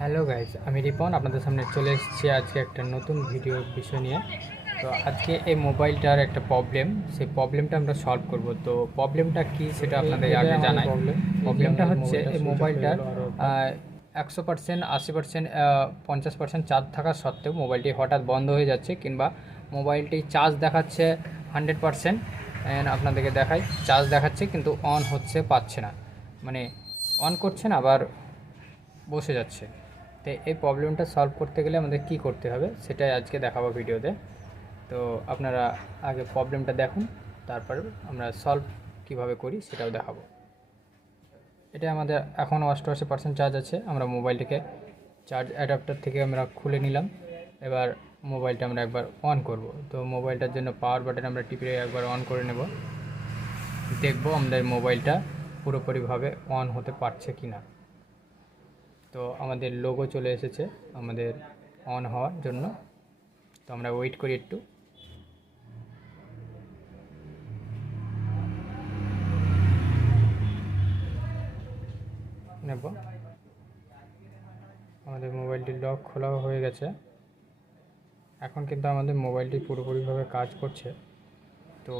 Hello guys আমি রিপন আপনাদের সামনে চলে এসেছি আজকে একটা নতুন ভিডিওর বিষয় নিয়ে। তো আজকে এই মোবাইলটার একটা প্রবলেম সেই প্রবলেমটা আমরা সলভ করব। তো প্রবলেমটা কি সেটা আপনাদের আগে জানাই। প্রবলেমটা হচ্ছে এই মোবাইলটার একশো পার্সেন্ট আশি পার্সেন্ট পঞ্চাশ পার্সেন্ট চার্জ থাকা সত্ত্বেও মোবাইলটি হঠাৎ বন্ধ হয়ে যাচ্ছে কিংবা মোবাইলটি চার্জ দেখাচ্ছে হান্ড্রেড পার্সেন্ট আপনাদেরকে দেখাই চার্জ দেখাচ্ছে কিন্তু অন হচ্ছে পাচ্ছে না। মানে অন করছে না আবার বসে যাচ্ছে। তো এই প্রবলেমটা সলভ করতে গেলে আমাদের কি করতে হবে, সেটাই আজকে দেখাবো ভিডিওতে তো আপনারা আগে প্রবলেমটা দেখুন, তারপরে আমরা সলভ কীভাবে করি সেটাও দেখাবো। এটা আমাদের এখন অষ্টআশি পার্সেন্ট চার্জ আছে, আমরা মোবাইলটাকে চার্জ অ্যাডাপ্টার থেকে আমরা খুলে নিলাম। এবার মোবাইলটা আমরা একবার অন করব। তো মোবাইলটার জন্য পাওয়ার বাটন আমরা টিপে একবার অন করে নেব। দেখব আমাদের মোবাইলটা পুরোপুরিভাবে অন হতে পারছে কি না তো আমাদের লোগো চলে এসেছে আমাদের অন হওয়ার জন্য। তো আমরা ওয়েট করি একটু। নেব। আমাদের মোবাইলটি লক খোলা হয়ে গেছে। এখন কিন্তু আমাদের মোবাইলটি পুরোপুরিভাবে কাজ করছে। তো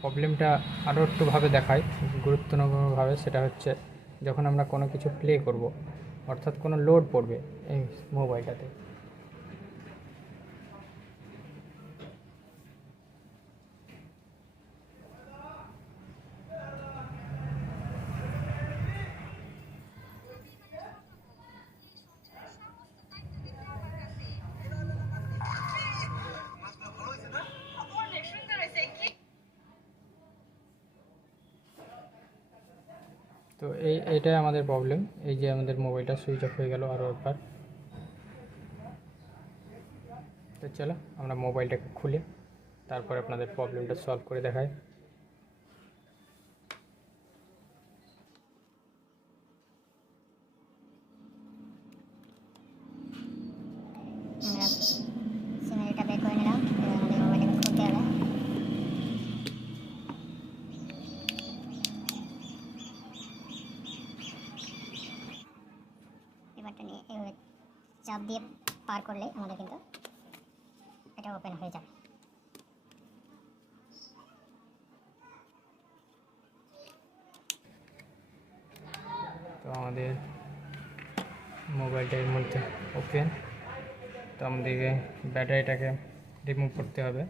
প্রবলেমটা আরও একটুভাবে দেখায় গুরুত্বপূর্ণভাবে সেটা হচ্ছে, যখন আমরা কোনো কিছু প্লে করব অর্থাৎ কোনো লোড পড়বে এই মোবাইলটাতে এই এটাই আমাদের প্রবলেম এই যে আমাদের মোবাইলটা সুইচ অফ হয়ে গেল আরও একবার। তো চলো, আমরা মোবাইলটাকে খুলে তারপর আপনাদের প্রবলেমটা সলভ করে দেখাই আমরা সিনারিটা বের করে নিলাম এবার আমাদের মোবাইলটাকে খুলতে হবে পেপারটা নিয়ে এভাবে চাপ দিয়ে পার করলে আমাদের কিন্তু এটা ওপেন হয়ে যাবে। তো আমাদের মোবাইলটার মধ্যে ওপেন তো আমাদেরকে ব্যাটারিটাকে রিমুভ করতে হবে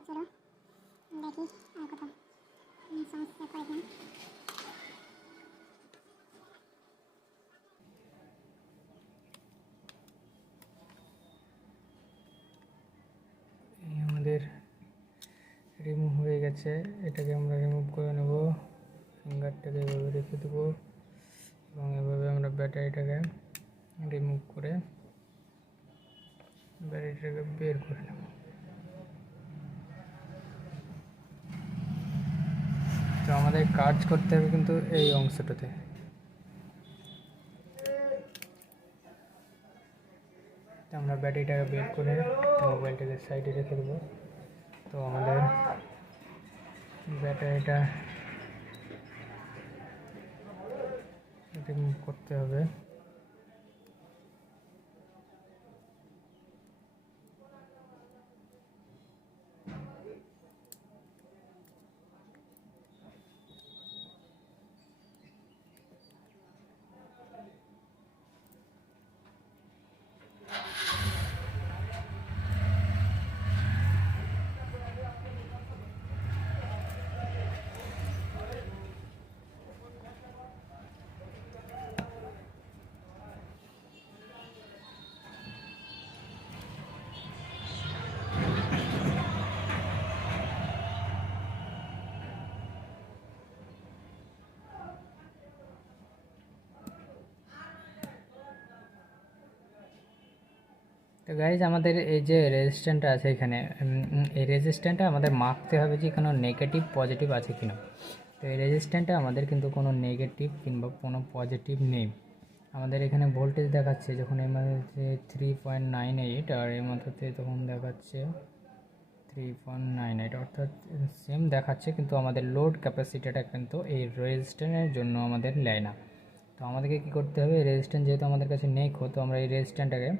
চলো দেখি আর কোথাও সমস্যা করে কিনা এই আমাদের গেছে এটাকে আমরা রিমুভ করে নেব। ফিঙ্গারটাকে এভাবে রেখে দেবো এবং এভাবে আমরা ব্যাটারিটাকে রিমুভ করে ব্যাটারিটাকে বের করে নেব। তো আমাদের কাজ করতে হবে কিন্তু এই অংশটাতে। আমরা ব্যাটারিটাকে বের করে মোবাইলটাকে সাইডে রেখে দেবো। তো আমাদের ব্যাটারিটা করতে হবে। তো গাইজ আমাদের এই যে রেজিস্ট্যান্টটা আছে এখানে এই রেজিস্ট্যান্টটা আমাদের মাপতে হবে যে কোনো নেগেটিভ পজিটিভ আছে কিনা। তো এই রেজিস্ট্যান্টে আমাদের কিন্তু কোনো নেগেটিভ কিংবা কোনো পজিটিভ নেই। আমাদের এখানে ভোল্টেজ দেখাচ্ছে, যখন এর মধ্যে থ্রি পয়েন্ট নাইন এইট আর এর মধ্যে তখন দেখাচ্ছে থ্রি পয়েন্ট নাইন এইট অর্থাৎ সেম দেখাচ্ছে, কিন্তু আমাদের লোড ক্যাপাসিটিটা কিন্তু এই রেজিস্ট্যান্টের জন্য আমাদের নেয় না। তো আমাদেরকে কী করতে হবে? রেজিস্ট্যান্ট যেহেতু আমাদের কাছে নেই তো আমরা এই রেজিস্ট্যান্টটাকে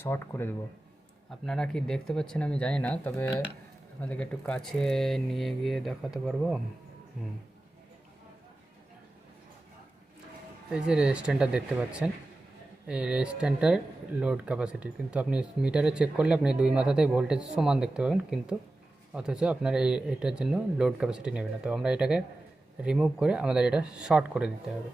শর্ট করে দেবো। আপনারা কি দেখতে পাচ্ছেন আমি জানি না, তবে আপনাদেরকে একটু কাছে নিয়ে গিয়ে দেখাতে পারব। হুম। এই যে রেজিস্ট্যান্টটা দেখতে পাচ্ছেন, এই রেজিস্ট্যান্টটার লোড ক্যাপাসিটি কিন্তু আপনি মিটারে চেক করলে আপনি দুই মাথাতেই ভোল্টেজ সমান দেখতে পাবেন, কিন্তু অথচ আপনার এই, এটার জন্য লোড ক্যাপাসিটি নেবে না। তো আমরা এটাকে রিমুভ করে আমাদের এটা শর্ট করে দিতে হবে।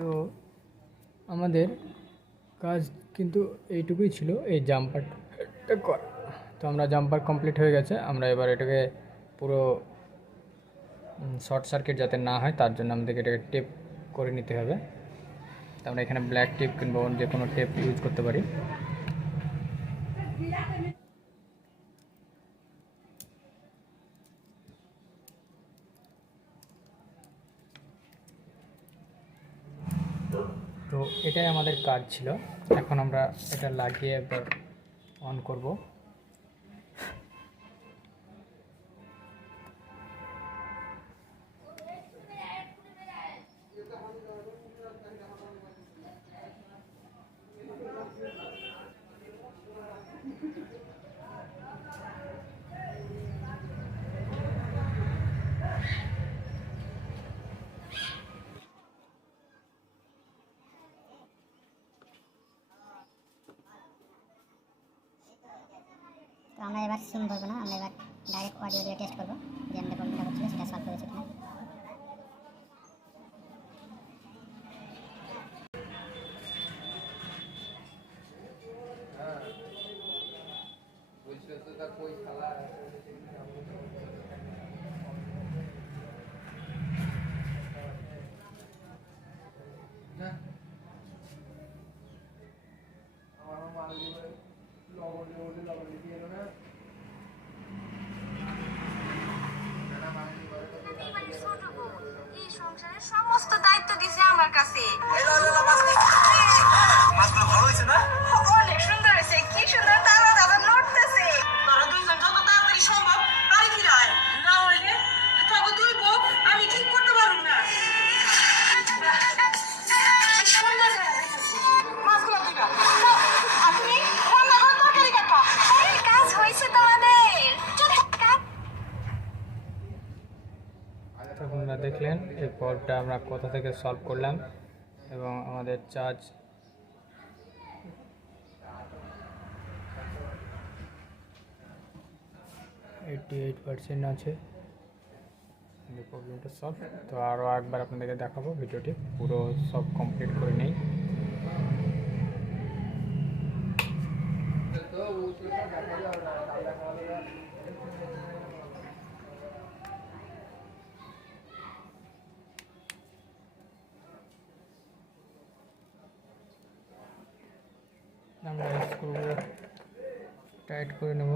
তো আমাদের কাজ কিন্তু এইটুকুই ছিল, এই জাম্পারটা করা। তো আমরা জাম্পার কমপ্লিট হয়ে গেছে, আমরা এবার এটাকে পুরো শর্ট সার্কিট যাতে না হয়, তার জন্য আমাদেরকে এটাকে টেপ করে নিতে হবে। তো আমরা এখানে ব্ল্যাক টেপ কিংবা যে কোনো টেপ ইউজ করতে পারি। এটাই আমাদের কাজ ছিল। এখন আমরা এটা লাগিয়ে একবার অন করব। আমরা এবার সিম ধরবো না, আমরা এবার ডাইরেক্ট অডিও দিয়ে টেস্ট করব যে আমাদের প্রবলেমটা হচ্ছিল সেটা সলভ করেছে কিনা এই সংসারের সমস্ত দায়িত্ব দিছে আমার কাছে। প্রবলেমটা আমরা কোথা থেকে সলভ করলাম এবং আমাদের চার্জ এইটটি এইট পার্সেন্ট আছে প্রবলেমটা সলভ তো আরও একবার আপনাদেরকে দেখাবো ভিডিওটি। পুরো সব কমপ্লিট করে নেই। আমরা স্ক্রুগুলো টাইট করে নেব।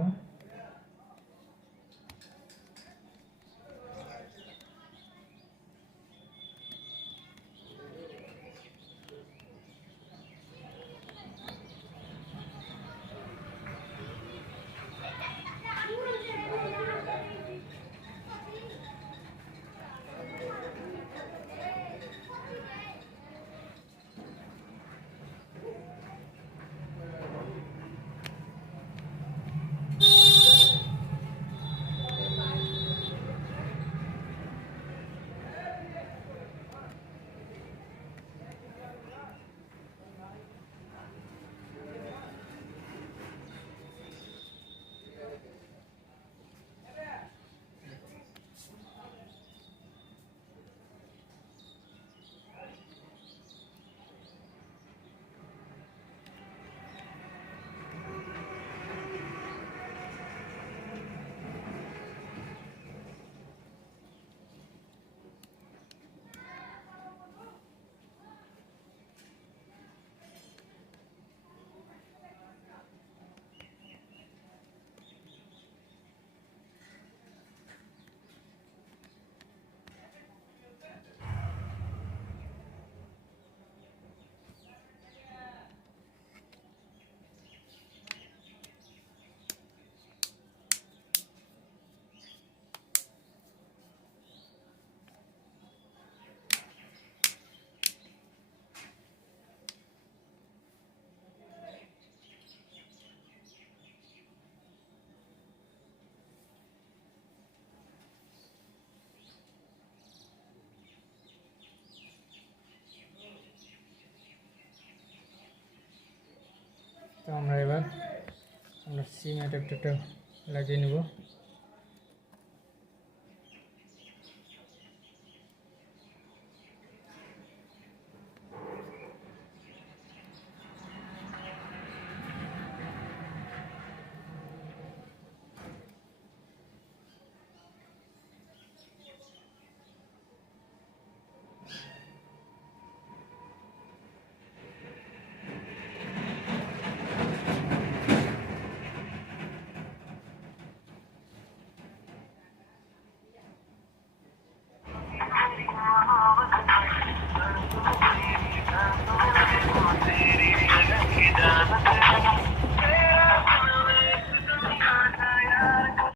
তো আমরা এবার আমরা সিম অ্যাডাপ্টারটা লাগিয়ে নেব।